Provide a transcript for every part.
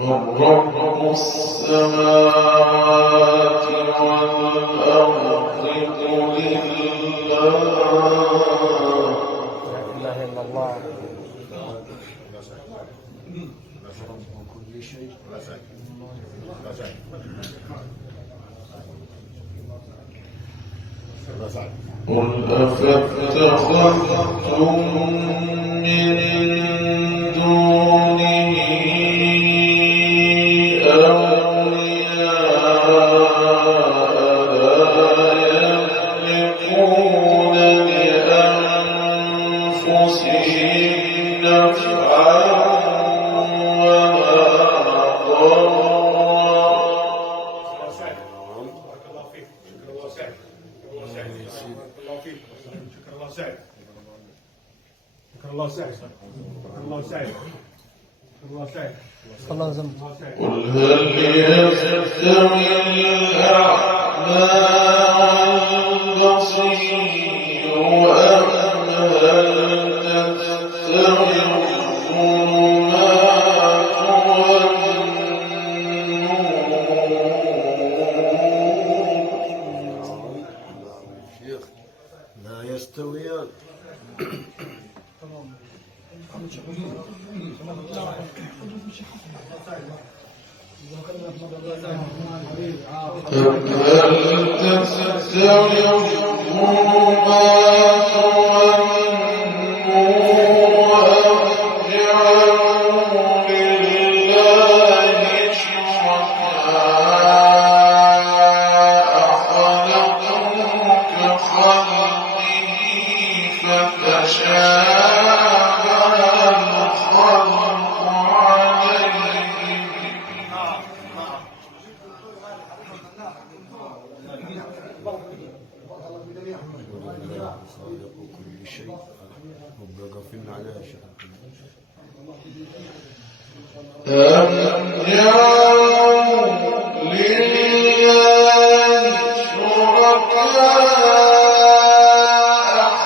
رب السماوات والأرض قل لا إله إلا الله قل أفاتخذتم من دونه أولياء لا يملكون لأنفسهم نفعا ولا ضرا. قل هل يستوي الأعمى والبصير أم هل تستوي الظلمات والنور؟ لا يستويان. هل تستوي الظلمات والنور أم جعلوا لله شركاء خلقوا كخلقه فتشابه الخلق عليهم. خالق كل شيء وقفنا على شيء. أم جعلوا لله شركاء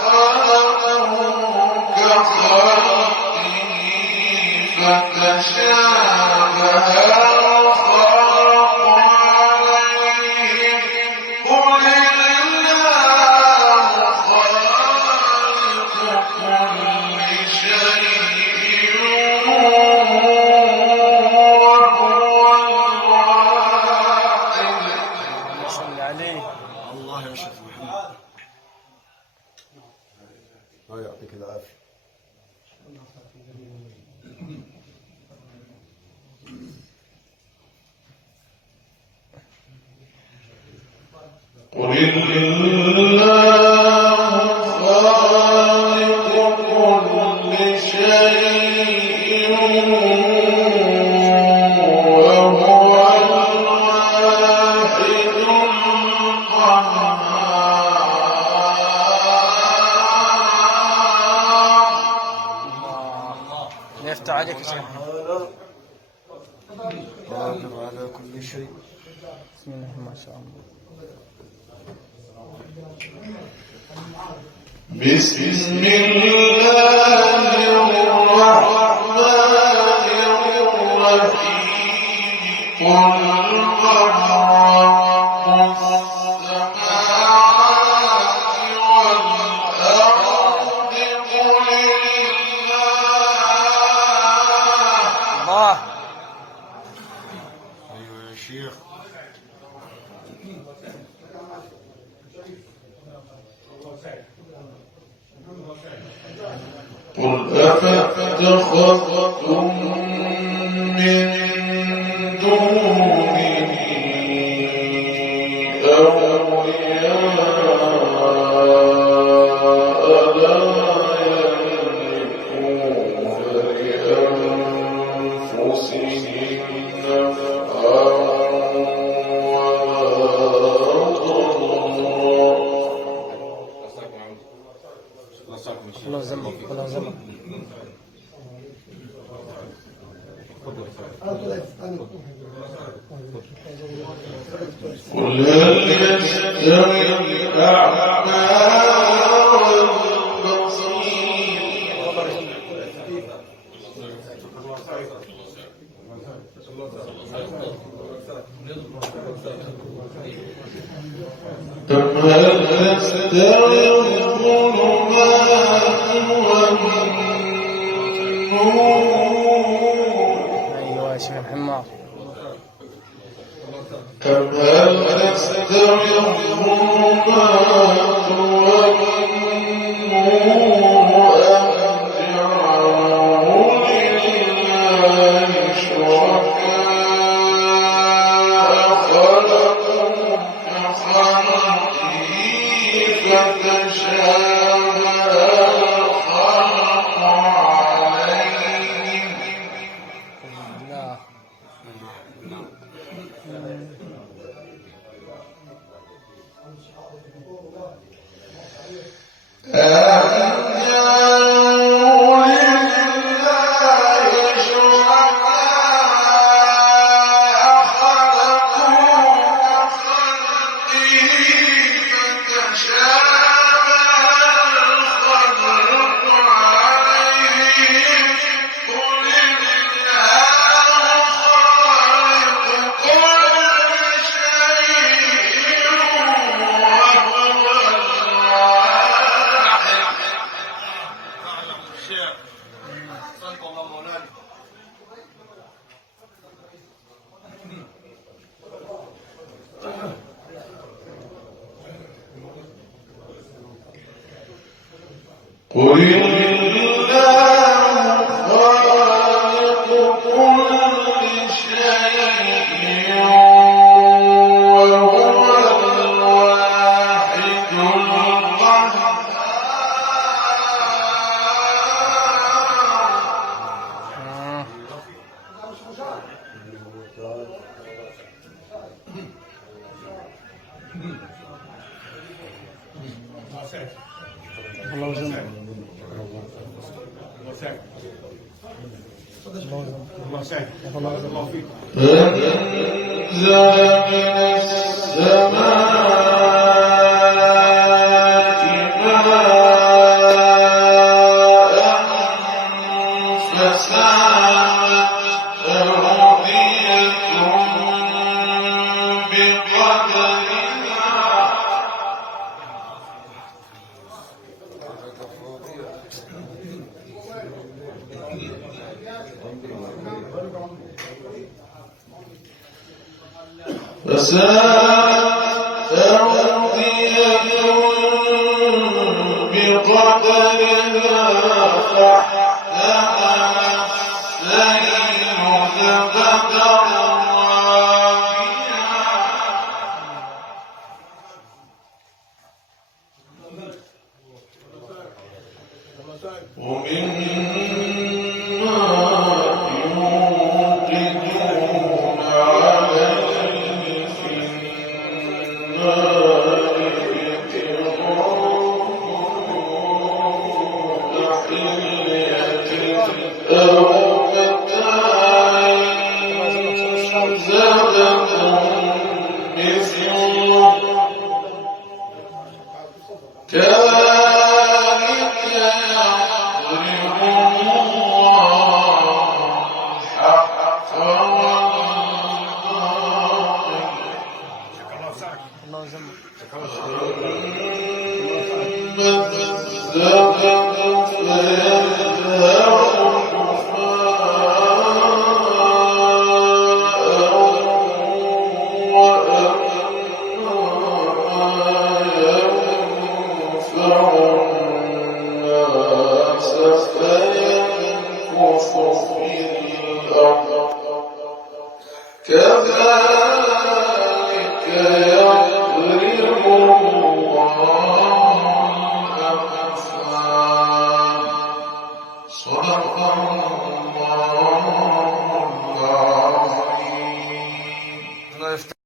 خلقوا كخلقه فتشابه الخلق عليهم. قل الله خالق كل شيء وهو الواحد. صل عليه. الله يا شيخ محمد. الله يعطيك العافية. قل الله خالق كل شيء وهو الواحد القهار. يفتح عليك يا شيخ. قادر على كل شيء. بسم الله ما شاء الله. بسم الله الرحمن الرحيم. قل من رب السماوات والأرض قل الله. أيوة يا شيخ. قل أفاتخذتم من دونه أولياء لا يملكون لأنفسهم نفعا ولا ضرا. الله يزمك الله يزمك. قل هل يستوي الأعمى والبصير أم هل يستوي الظلمات والنور أيوة يا شيخ محمد. أم هل يستوي الظلمات والنور أم جعلوا لله شركاء خلقوا كخلقه فتشابه الخلق عليهم لا. قل الله خالق كل شيء وهو الواحد القهار الله يجزاك. الله يجزاك. أنزل من السماء ماء فسالت أودية بقدرها فسالت أودية بقدرها فاحتمل السيل زبدا رابيا ومما يوقدون عليه في النار ابتغاء حلية أو متاع زبد مثله كذلك يضرب الله الحق والباطل الله يجزاك. الزبد فيذهب جفاء وأما ينفع الناس فيمكث في الأرض كذلك يضرب الله الأمثال صدق الله